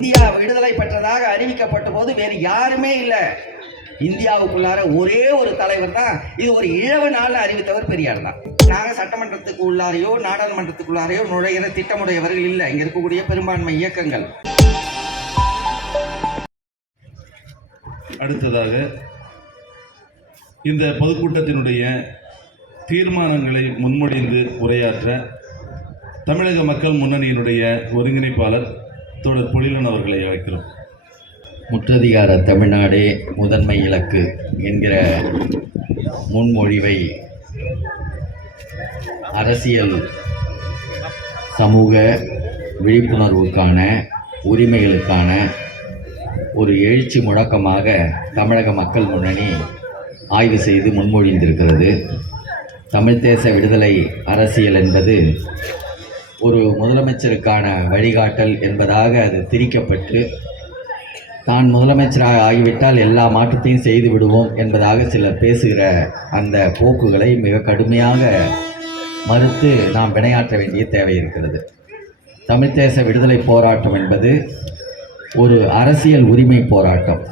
India விடுதலை பெற்றதாக அறிவிக்கப்பட்ட போது வேறு யாருமே இல்லை. இந்தியாவுக்குள்ளார ஒரே ஒரு தலைவர் தான் இது ஒரு இழவு நாள் அறிவித்தவர் பெரியார் தான். நாங்கள் சட்டமன்றத்துக்கு உள்ளாரையோ நாடாளுமன்றத்துக்குள்ளாரையோ நுழைகிற திட்டமுடையவர்கள் இல்லை. இங்க இருக்கக்கூடிய பெரும்பான்மை இயக்கங்கள். அடுத்ததாக இந்த பொதுக்கூட்டத்தினுடைய தீர்மானங்களை முன்மொழிந்து உரையாற்ற தமிழக மக்கள் முன்னணியினுடைய ஒருங்கிணைப்பாளர் தோழர் பொழிலன் அவர்களை அழைக்கிறோம். முற்றதிகார தமிழ்நாடே முதன்மை இலக்கு என்கிற முன்மொழிவை அரசியல் சமூக விழிப்புணர்வுக்கான உரிமைகளுக்கான ஒரு எழுச்சி முழக்கமாக தமிழக மக்கள் முன்னணி ஆய்வு செய்து முன்மொழிந்திருக்கிறது. தமிழ் தேச விடுதலை அரசியல் என்பது ஒரு முதலமைச்சருக்கான வழிகாட்டல் என்பதாக அது திரிக்கப்பட்டு தான் முதலமைச்சராக ஆகிவிட்டால் எல்லா மாற்றத்தையும் செய்து விடுவோம் என்பதாக சிலர் பேசுகிற அந்த போக்குகளை மிக கடுமையாக மறுத்து நாம் வினையாற்ற வேண்டிய தேவை இருக்கிறது. தமிழ் தேச விடுதலை போராட்டம் என்பது ஒரு அரசியல் உரிமை போராட்டம்.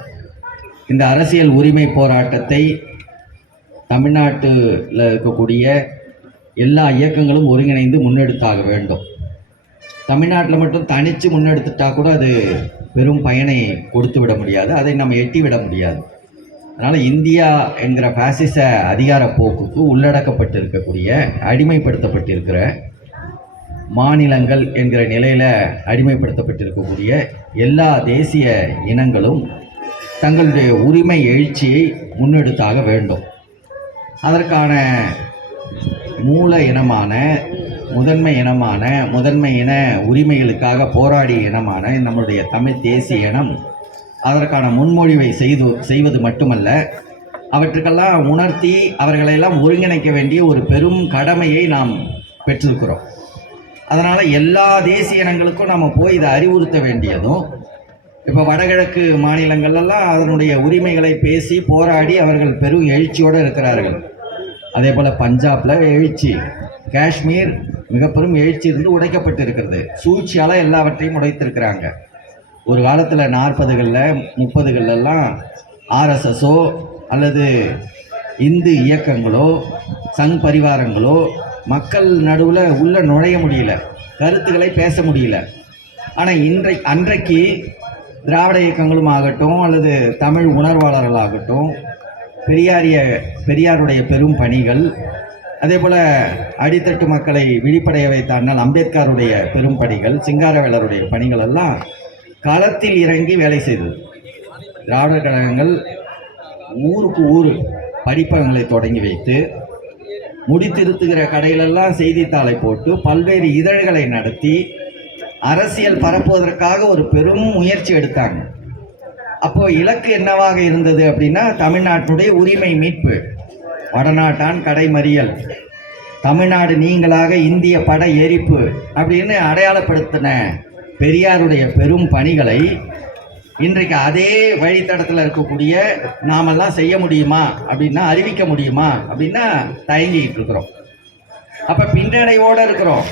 இந்த அரசியல் உரிமை போராட்டத்தை தமிழ்நாட்டில் இருக்கக்கூடிய எல்லா இயக்கங்களும் ஒருங்கிணைந்து முன்னெடுத்தாக வேண்டும். தமிழ்நாட்டில் மட்டும் தனித்து முன்னெடுத்துட்டா கூட அது பெரும் பயனை கொடுத்து விட முடியாது, அதை நம்ம எட்டி விட முடியாது. அதனால் இந்தியா என்கிற பாசிச அதிகார போக்குக்கு உள்ளடக்கப்பட்டிருக்கக்கூடிய அடிமைப்படுத்தப்பட்டிருக்கிற மாநிலங்கள் என்கிற நிலையில் அடிமைப்படுத்தப்பட்டிருக்கக்கூடிய எல்லா தேசிய இனங்களும் தங்களுடைய உரிமை எழுச்சியை முன்னெடுத்தாக வேண்டும். அதற்கான மூல இனமான முதன்மை இன உரிமைகளுக்காக போராடிய இனமான நம்முடைய தமிழ் தேசிய இனம் அதற்கான முன்மொழிவை செய்வது மட்டுமல்ல, அவற்றுக்கெல்லாம் உணர்த்தி அவர்களெல்லாம் ஒருங்கிணைக்க வேண்டிய ஒரு பெரும் கடமையை நாம் பெற்றிருக்கிறோம். அதனால் எல்லா தேசிய இனங்களுக்கும் நம்ம போய் இதை அறிவுறுத்த வேண்டியதும், இப்போ வடகிழக்கு மாநிலங்கள்லாம் அதனுடைய உரிமைகளை பேசி போராடி அவர்கள் பெரும் எழுச்சியோடு இருக்கிறார்கள். அதே போல் பஞ்சாபில் எழுச்சி, காஷ்மீர் மிக பெரும் எழுச்சி இருந்து உடைக்கப்பட்டு இருக்கிறது. சூழ்ச்சியால் எல்லாவற்றையும் உடைத்திருக்கிறாங்க. ஒரு காலத்தில் 40களில் 30களெல்லாம் ஆர்எஸ்எஸோ அல்லது இந்து இயக்கங்களோ சங் பரிவாரங்களோ மக்கள் நடுவில் உள்ள நுழைய முடியல, கருத்துக்களை பேச முடியல. ஆனால் அன்றைக்கு திராவிட இயக்கங்களும் ஆகட்டும் அல்லது தமிழ் உணர்வாளர்களாகட்டும் பெரியாருடைய பெரும் பணிகள், அதே போல் அடித்தட்டு மக்களை விழிப்படைய வைத்த அண்ணல் அம்பேத்கருடைய பெரும் பணிகள், சிங்காரவேலருடைய பணிகள் எல்லாம் களத்தில் இறங்கி வேலை செய்தது. திராவிடர் கழகங்கள் ஊருக்கு ஊர் படிப்பகங்களை தொடங்கி வைத்து முடித்திருத்துகிற கடையிலெல்லாம் செய்தித்தாளை போட்டு பல்வேறு இதழ்களை நடத்தி அரசியல் பரப்புவதற்காக ஒரு பெரும் முயற்சி எடுத்தாங்க. அப்போது இலக்கு என்னவாக இருந்தது அப்படின்னா, தமிழ்நாட்டுடைய உரிமை மீட்பு, வடநாட்டான் கடைமறியல், தமிழ்நாடு நீங்களாக இந்திய பட எரிப்பு அப்படின்னு அடையாளப்படுத்தின பெரியாருடைய பெரும் பணிகளை இன்றைக்கு அதே வழித்தடத்தில் இருக்கக்கூடிய நாமெல்லாம் செய்ய முடியுமா அப்படின்னா, அறிவிக்க முடியுமா அப்படின்னா தயங்கிக்கிட்டு இருக்கிறோம். அப்போ பின்னடைவோடு இருக்கிறோம்.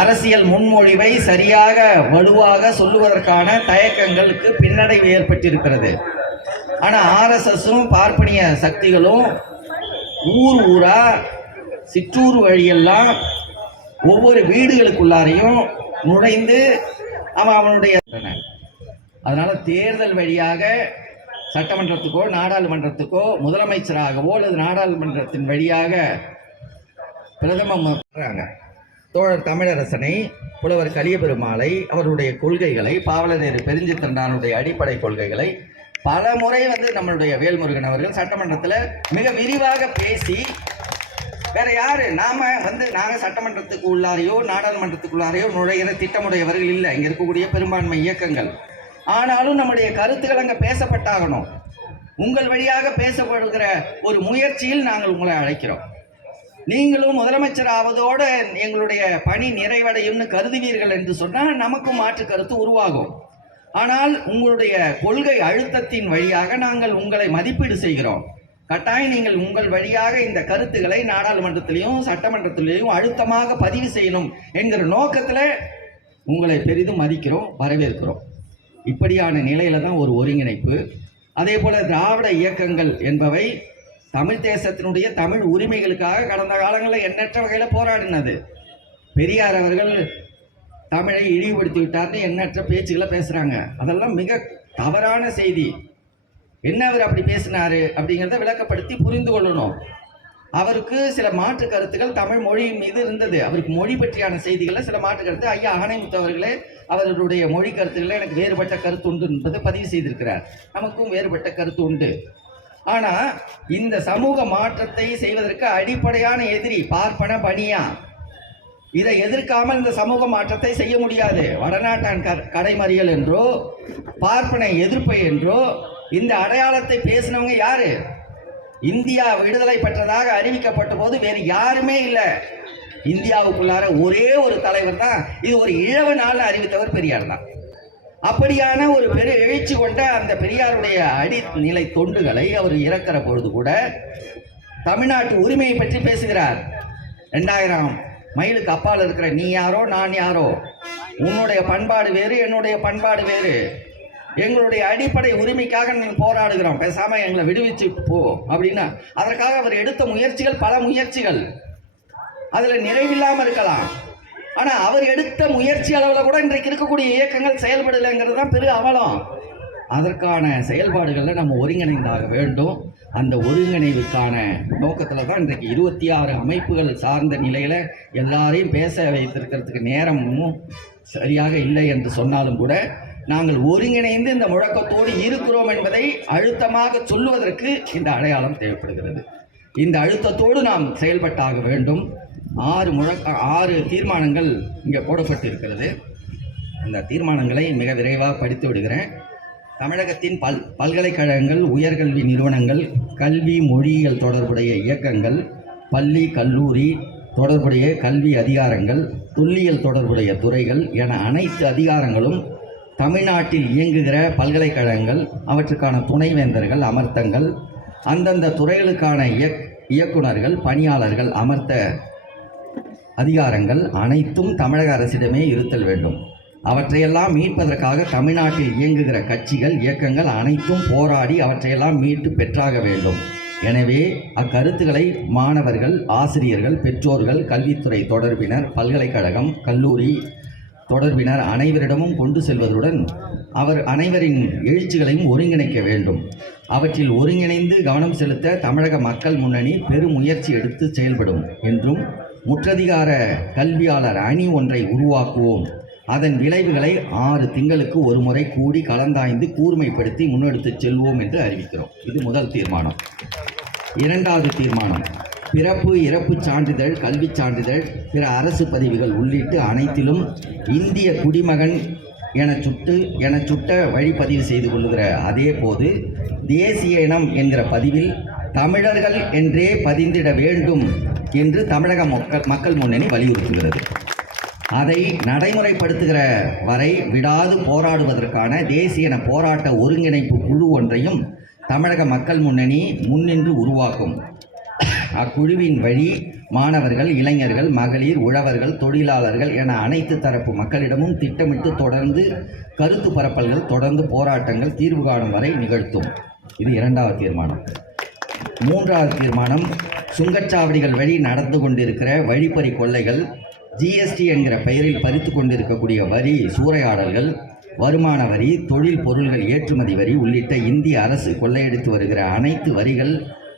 அரசியல் முன்மொழிவை சரியாக வலுவாக சொல்லுவதற்கான தயக்கங்களுக்கு பின்னடைவு ஏற்பட்டிருக்கிறது. ஆனால் ஆர்எஸ்எஸும் பார்ப்பனிய சக்திகளும் ஊரா சிற்றூர் வழியெல்லாம் ஒவ்வொரு வீடுகளுக்குள்ளாரையும் நுழைந்து அவனுடைய அதனால் தேர்தல் வழியாக சட்டமன்றத்துக்கோ நாடாளுமன்றத்துக்கோ முதலமைச்சராகவோ அல்லது நாடாளுமன்றத்தின் வழியாக பிரதமர் தோழர் தமிழரசனை, புலவர் கலியபெருமாளை, அவருடைய கொள்கைகளை, பாவலரேறு பெருஞ்சித்திரனாருடைய அடிப்படை கொள்கைகளை பல முறை நம்மளுடைய வேல்முருகன் அவர்கள் சட்டமன்றத்தில் மிக விரிவாக பேசி, வேற யாரு நாங்கள் சட்டமன்றத்துக்கு உள்ளாரையோ நாடாளுமன்றத்துக்குள்ளாரையோ நுழைகிற திட்டமுடையவர்கள் இல்லை. இங்கே இருக்கக்கூடிய பெரும்பான்மை இயக்கங்கள். ஆனாலும் நம்முடைய கருத்துக்கள் அங்கே பேசப்பட்டாகணும். உங்கள் வழியாக பேசப்படுகிற ஒரு முயற்சியில் நாங்கள் உங்களை அழைக்கிறோம். நீங்களும் முதலமைச்சர் ஆவதோடு எங்களுடைய பணி நிறைவடையும்னு கருதுவீர்கள் என்று சொன்னால் நமக்கும் மாற்று கருத்து உருவாகும். ஆனால் உங்களுடைய கொள்கை அழுத்தத்தின் வழியாக நாங்கள் உங்களை மதிப்பீடு செய்கிறோம். கட்டாயம் நீங்கள் உங்கள் வழியாக இந்த கருத்துக்களை நாடாளுமன்றத்திலையும் சட்டமன்றத்திலையும் அழுத்தமாக பதிவு செய்யணும் என்கிற நோக்கத்தில் உங்களை பெரிதும் மதிக்கிறோம், வரவேற்கிறோம். இப்படியான நிலையில தான் ஒரு ஒருங்கிணைப்பு. அதே போல திராவிட இயக்கங்கள் என்பவை தமிழ் தேசத்தினுடைய தமிழ் உரிமைகளுக்காக கடந்த காலங்களில் எண்ணற்ற வகையில் போராடினது. பெரியார் அவர்கள் தமிழை இழிவுபடுத்தி விட்டார்னு எண்ணற்ற பேச்சுக்களை பேசுகிறாங்க. அதெல்லாம் மிக தவறான செய்தி. என்ன அவர் அப்படி பேசினாரு அப்படிங்கிறத விளக்கப்படுத்தி புரிந்து கொள்ளணும். அவருக்கு சில மாற்று கருத்துக்கள் தமிழ் மொழி மீது இருந்தது. அவருக்கு மொழி பற்றியான செய்திகளில் சில மாற்று கருத்து ஐயா ஆணைமுத்து அவர்களே அவர்களுடைய மொழி கருத்துக்களை எனக்கு வேறுபட்ட கருத்து உண்டு என்பதை பதிவு செய்திருக்கிறார். நமக்கும் வேறுபட்ட கருத்து உண்டு. ஆனால் இந்த சமூக மாற்றத்தை செய்வதற்கு அடிப்படையான எதிரி பார்ப்பன பனியா. இதை எதிர்க்காமல் இந்த சமூக மாற்றத்தை செய்ய முடியாது. வடநாட்டான் கடைமறியல் என்றோ பார்ப்பன எதிர்ப்பை என்றோ இந்த அடையாளத்தை பேசினவங்க யாரு? இந்தியா விடுதலை பெற்றதாக அறிவிக்கப்பட்ட போது வேறு யாருமே இல்லை. இந்தியாவுக்குள்ளார ஒரே ஒரு தலைவர் தான் இது ஒரு இழவு நாள் அறிவித்தவர் பெரியார் தான். அப்படியான ஒரு பெரு எழுச்சி கொண்ட அந்த பெரியாருடைய அடிநிலை தொண்டுகளை அவர் இறக்கிற பொழுது கூட தமிழ்நாட்டு உரிமையை பற்றி பேசுகிறார். 2000 மைலுக்கு அப்பால் இருக்கிற நீ யாரோ நான் யாரோ, உன்னுடைய பண்பாடு வேறு என்னுடைய பண்பாடு வேறு, எங்களுடைய அடிப்படை உரிமைக்காக நீங்கள் போராடுகிறோம், பேசாம எங்களை விடுவிச்சு போ அப்படின்னா அதற்காக அவர் எடுத்த முயற்சிகள் பல முயற்சிகள். அதில் நிறைவில்லாமல் இருக்கலாம். ஆனால் அவர் எடுத்த முயற்சி அளவில் கூட இன்றைக்கு இருக்கக்கூடிய இயக்கங்கள் செயல்படலைங்கிறது தான் பெரிய அவலம். அதற்கான செயல்பாடுகளில் நம்ம ஒருங்கிணைந்தாக வேண்டும். அந்த ஒருங்கிணைவுக்கான நோக்கத்தில் தான் இன்றைக்கு 26 அமைப்புகள் சார்ந்த நிலையில் எல்லாரையும் பேச வைத்திருக்கிறதுக்கு நேரமும் சரியாக இல்லை என்று சொன்னாலும் கூட நாங்கள் ஒருங்கிணைந்து இந்த முழக்கத்தோடு இருக்கிறோம் என்பதை அழுத்தமாக சொல்லுவதற்கு இந்த அடையாளம் தேவைப்படுகிறது. இந்த அழுத்தத்தோடு நாம் செயல்பட்டாக வேண்டும். 6 தீர்மானங்கள் இங்கே போடப்பட்டிருக்கிறது. அந்த தீர்மானங்களை மிக விரைவாக படித்து விடுகிறேன். தமிழகத்தின் பல்கலைக்கழகங்கள், உயர்கல்வி நிறுவனங்கள், கல்வி மொழியியல் தொடர்புடைய இயக்கங்கள், பள்ளி கல்லூரி தொடர்புடைய கல்வி அதிகாரங்கள், தொல்லியல் தொடர்புடைய துறைகள் என அனைத்து அதிகாரங்களும் தமிழ்நாட்டில் இயங்குகிற பல்கலைக்கழகங்கள், அவற்றுக்கான துணைவேந்தர்கள், அமர்த்தங்கள், அந்தந்த துறைகளுக்கான இயக்குநர்கள், பணியாளர்கள் அமர்த்த அதிகாரங்கள் அனைத்தும் தமிழக அரசிடமே இருத்தல் வேண்டும். அவற்றையெல்லாம் மீட்பதற்காக தமிழ்நாட்டில் இயங்குகிற கட்சிகள், இயக்கங்கள் அனைத்தும் போராடி அவற்றையெல்லாம் மீட்டு பெற்றாக வேண்டும். எனவே அக்கருத்துக்களை மாணவர்கள், ஆசிரியர்கள், பெற்றோர்கள், கல்வித்துறை தொடர்பினர், பல்கலைக்கழகம், கல்லூரி தொடர்பினர் அனைவரிடமும் கொண்டு செல்வதுடன் அவர் அனைவரின் எழுச்சிகளையும் ஒருங்கிணைக்க வேண்டும். அவற்றில் ஒருங்கிணைந்து கவனம் செலுத்த தமிழக மக்கள் முன்னணி பெருமுயற்சி எடுத்து செயல்படும் என்றும், முற்றதிகார கல்வியாளர் அணி ஒன்றை உருவாக்குவோம், அதன் விளைவுகளை 6 திங்களுக்கு ஒரு முறை கூடி கலந்தாய்ந்து கூர்மைப்படுத்தி முன்னெடுத்து செல்வோம் என்று அறிவிக்கிறோம். இது முதல் தீர்மானம். 2வது தீர்மானம், பிறப்பு இறப்பு சான்றிதழ், கல்வி சான்றிதழ், பிற அரசு பதிவுகள் உள்ளிட்டு அனைத்திலும் இந்திய குடிமகன் என சுட்ட வழிப்பதிவு செய்து கொள்ளுகிற அதே போது தேசிய இனம் என்கிற பதிவில் தமிழர்கள் என்றே பதிந்திட வேண்டும் என்று தமிழக மக்கள் முன்னணி வலியுறுத்துகிறது. அதை நடைமுறைப்படுத்துகிற வரை விடாது போராடுவதற்கான தேசிய இன போராட்ட ஒருங்கிணைப்பு குழு ஒன்றையும் தமிழக மக்கள் முன்னணி முன்னின்று உருவாக்கும். அக்குழுவின் வழி மாணவர்கள், இளைஞர்கள், மகளிர், உழவர்கள், தொழிலாளர்கள் என அனைத்து தரப்பு மக்களிடமும் திட்டமிட்டு தொடர்ந்து கருத்து பரப்பல்கள், தொடர்ந்து போராட்டங்கள் தீர்வு காணும் வரை நிகழ்த்தும். இது 2வது தீர்மானம். 3வது தீர்மானம், சுங்கச்சாவடிகள் வழி நடந்து கொண்டிருக்கிற வழிப்பறி கொள்ளைகள், ஜிஎஸ்டி என்கிற பெயரில் பறித்து கொண்டிருக்கக்கூடிய வரி சூறையாடல்கள், வருமான வரி, தொழில் பொருள்கள் ஏற்றுமதி வரி உள்ளிட்ட இந்திய அரசு கொள்ளையடித்து வருகிற அனைத்து வரிகள்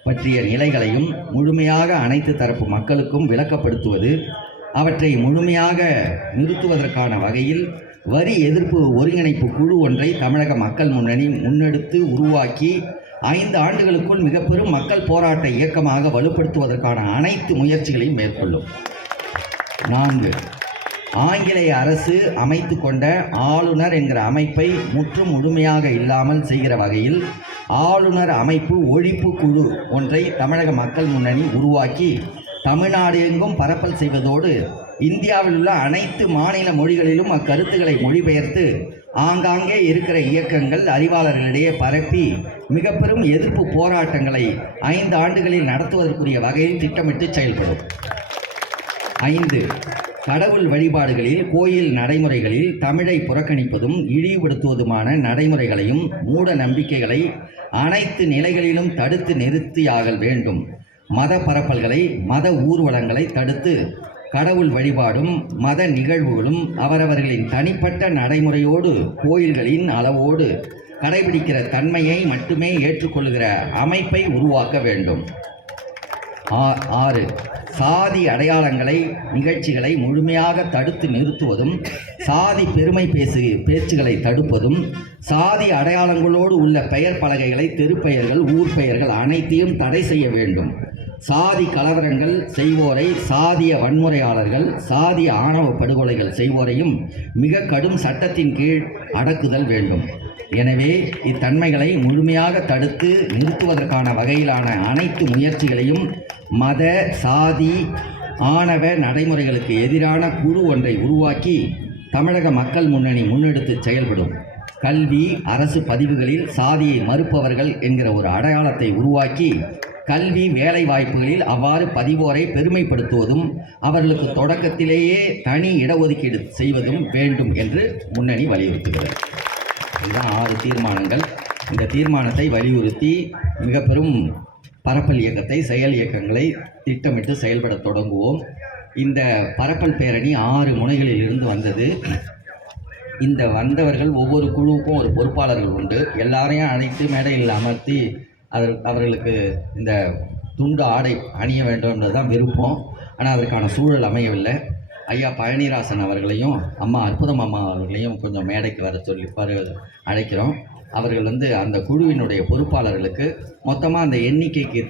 பற்றிய நிலைகளையும் முழுமையாக அனைத்து தரப்பு மக்களுக்கும் விளக்கப்படுத்துவது, அவற்றை முழுமையாக நிறுத்துவதற்கான வகையில் வரி எதிர்ப்பு ஒருங்கிணைப்பு குழு ஒன்றை தமிழக மக்கள் முன்னணி முன்னெடுத்து உருவாக்கி 5 ஆண்டுகளுக்குள் மிக பெரும் மக்கள் போராட்ட இயக்கமாக வலுப்படுத்துவதற்கான அனைத்து முயற்சிகளையும் மேற்கொள்ளும். 4, ஆங்கிலேய அரசு அமைத்து கொண்ட ஆளுநர் என்கிற அமைப்பை முற்றும் முழுமையாக இல்லாமல் செய்கிற வகையில் ஆளுநர் அமைப்பு ஒழிப்பு குழு ஒன்றை தமிழக மக்கள் முன்னணி உருவாக்கி தமிழ்நாடு எங்கும் பரப்பல் செய்வதோடு இந்தியாவில் உள்ள அனைத்து மாநில மொழிகளிலும் அக்கருத்துக்களை மொழிபெயர்த்து ஆங்காங்கே இருக்கிற இயக்கங்கள், அறிவாளர்களிடையே பரப்பி மிக பெரும் எதிர்ப்பு போராட்டங்களை 5 ஆண்டுகளில் நடத்துவதற்குரிய வகையில் திட்டமிட்டு செயல்படும். 5, கடவுள் வழிபாடுகளில், கோயில் நடைமுறைகளில் தமிழை புறக்கணிப்பதும் இழிவுபடுத்துவதுமான நடைமுறைகளையும் மூட நம்பிக்கைகளை அனைத்து நிலைகளிலும் தடுத்து நிறுத்தியாகல் வேண்டும். மத பரப்பல்களை, மத ஊர்வலங்களை தடுத்து கடவுள் வழிபாடும் மத நிகழ்வுகளும் அவரவர்களின் தனிப்பட்ட நடைமுறையோடு, கோயில்களின் அளவோடு கடைபிடிக்கிற தன்மையை மட்டுமே ஏற்றுக்கொள்கிற அமைப்பை உருவாக்க வேண்டும். 6. சாதி அடையாளங்களை, நிகழ்ச்சிகளை முழுமையாக தடுத்து நிறுத்துவதும், சாதி பெருமை பேச்சுகளை தடுப்பதும், சாதி அடையாளங்களோடு உள்ள பெயர் பலகைகளை, தெருப்பெயர்கள், ஊர் பெயர்கள் அனைத்தையும் தடை செய்ய வேண்டும். சாதி கலவரங்கள் செய்வோரை, சாதிய வன்முறையாளர்கள், சாதிய ஆணவ படுகொலைகள் செய்வோரையும் மிக கடும் சட்டத்தின் கீழ் அடக்குதல் வேண்டும். எனவே இத்தன்மைகளை முழுமையாக தடுத்து நிறுத்துவதற்கான வகையிலான அனைத்து முயற்சிகளையும் மத, சாதி, ஆணவ நடைமுறைகளுக்கு எதிரான குழு ஒன்றை உருவாக்கி தமிழக மக்கள் முன்னணி முன்னெடுத்து செயல்படும். கல்வி, அரசு பதிவுகளில் சாதியை மறுப்பவர்கள் என்கிற ஒரு அடையாளத்தை உருவாக்கி கல்வி, வேலை வாய்ப்புகளில் அவ்வாறு பதிவோரை பெருமைப்படுத்துவதும், அவர்களுக்கு தொடக்கத்திலேயே தனி இடஒதுக்கீடு செய்வதும் வேண்டும் என்று முன்னணி வலியுறுத்துகிறது. இதுதான் 6 தீர்மானங்கள். இந்த தீர்மானத்தை வலியுறுத்தி மிக பெரும் பரப்பல் இயக்கத்தை, செயல் இயக்கங்களை திட்டமிட்டு செயல்பட தொடங்குவோம். இந்த பரப்பல் பேரணி 6 முனைகளில் இருந்து வந்தது. இந்த வந்தவர்கள் ஒவ்வொரு குழுவுக்கும் ஒரு பொறுப்பாளர்கள் உண்டு. எல்லாரையும் அழைத்து மேடையில் அமர்த்தி அவர்களுக்கு இந்த துண்டு ஆடை அணிய வேண்டும் என்பதுதான் விருப்பம். ஆனால் அதற்கான சூழல் அமையவில்லை. ஐயா பழனிராசன் அவர்களையும் அம்மா அற்புதம் அம்மா அவர்களையும் கொஞ்சம் மேடைக்கு வர சொல்லி அழைக்கிறோம். அவர்கள் அந்த குழுவினுடைய பொறுப்பாளர்களுக்கு மொத்தமாக அந்த எண்ணிக்கைக்கு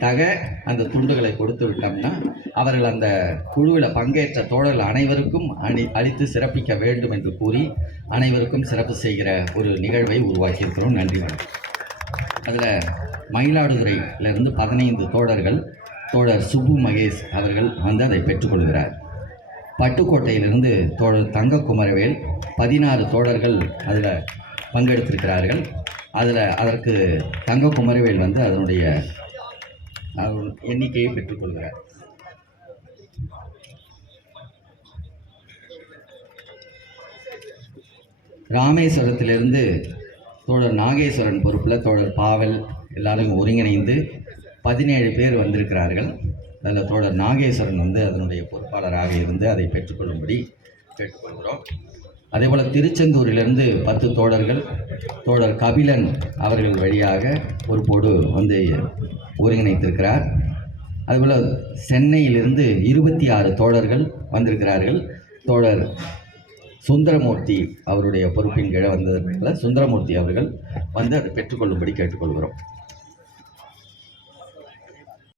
அந்த துண்டுகளை கொடுத்து விட்டோம்னா அவர்கள் அந்த குழுவில் பங்கேற்ற தோழர்கள் அனைவருக்கும் அளித்து சிறப்பிக்க வேண்டும் என்று கூறி அனைவருக்கும் சிறப்பு செய்கிற ஒரு நிகழ்வை உருவாக்கியிருக்கிறோம். நன்றி. அதில் மயிலாடுதுறையிலிருந்து 15 தோழர்கள், தோழர் சுப்பு மகேஷ் அவர்கள் அதை பெற்றுக்கொள்கிறார். பட்டுக்கோட்டையிலிருந்து தோழர் தங்கக்குமரவேல் 16 தோழர்கள் அதில் பங்கெடுத்திருக்கிறார்கள். அதற்கு தங்கக்குமரவேல் அதனுடைய எண்ணிக்கையை பெற்றுக்கொள்கிறார். ராமேஸ்வரத்திலிருந்து தோழர் நாகேஸ்வரன் பொறுப்பில் தோழர் பாவல் எல்லாரும் ஒருங்கிணைந்து 17 பேர் வந்திருக்கிறார்கள். அதில் தோழர் நாகேஸ்வரன் அதனுடைய பொறுப்பாளராக இருந்து அதை பெற்றுக்கொள்ளும்படி கேட்டுக்கொள்கிறோம். அதேபோல் திருச்செந்தூரிலிருந்து 10 தோழர்கள், தோழர் கபிலன் அவர்கள் வழியாக பொறுப்போடு ஒருங்கிணைத்திருக்கிறார். அதுபோல் சென்னையிலிருந்து 26 தோழர்கள் வந்திருக்கிறார்கள். தோழர் சுந்தரமூர்த்தி அவருடைய பொறுப்பின் கீழே வந்ததற்காக சுந்தரமூர்த்தி அவர்கள் அதை பெற்றுக்கொள்ளும்படி கேட்டுக்கொள்கிறோம்.